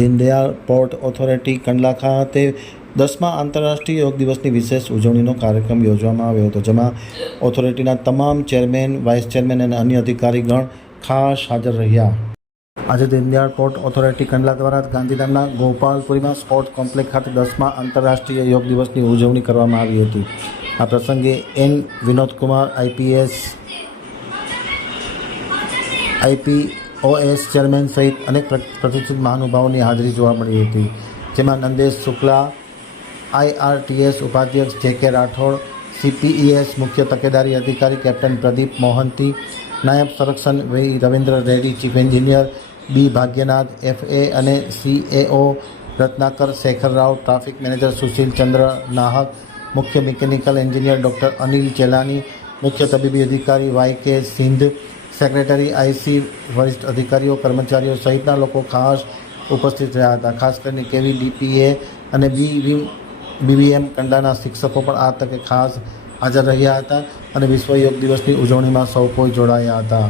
Deendayal port authority Kandla ખાતે 10મા આંતરરાષ્ટ્રીય યોગ દિવસની વિશેષ ઉજવણીનો કાર્યક્રમ યોજવામાં આવ્યો હતો, જેમાં ઓથોરિટીના તમામ ચેરમેન, વાઇસ ચેરમેન અને અન્ય અધિકારીગણ ખાસ હાજર રહ્યા. આજે દીનદયાળ પોર્ટ ઓથોરિટી કંડલા દ્વારા ગાંધીધામના ગોપાલપુરીમાં સ્પોર્ટ્સ કોમ્પ્લેક્સ ખાતે 10મા આંતરરાષ્ટ્રીય યોગ દિવસની ઉજવણી કરવામાં આવી હતી. આ પ્રસંગે એન. વિનોદકુમાર આઈપીએસ, આઈપીઓએસ ચેરમેન સહિત અનેક પ્રતિષ્ઠિત મહાનુભાવોની હાજરી જોવા મળી હતી, જેમાં નંદેશ શુક્લા, આઈઆરટીએસ ઉપાધ્યક્ષ જે.કે. રાઠોડ, સીપીઈએસ મુખ્ય તકેદારી અધિકારી કેપ્ટન પ્રદીપ મોહંતી, નાયબ સંરક્ષણ રવિન્દ્ર રેડ્ડી, ચીફ એન્જિનિયર બી. ભાગ્યનાથ, એફએ અને સીએઓ રત્નાકર શેખર રાવ, ટ્રાફિક મેનેજર સુશીલ ચંદ્ર નાહક, મુખ્ય મિકેનિકલ એન્જિનિયર ડૉક્ટર અનિલ ચેલાની, મુખ્ય તબીબી અધિકારી વાય.કે. સિંધ, સેક્રેટરી આઈસી, વરિષ્ઠ અધિકારીઓ, કર્મચારીઓ સહિતના લોકો ખાસ ઉપસ્થિત રહ્યા હતા. ખાસ કરીને કેવીડીપીએ અને બીવીએમ કંડલાના શિક્ષકો પણ આ તકે ખાસ હાજર રહ્યા હતા અને વિશ્વ યોગ દિવસની ઉજવણીમાં સૌ કોઈ જોડાયા હતા.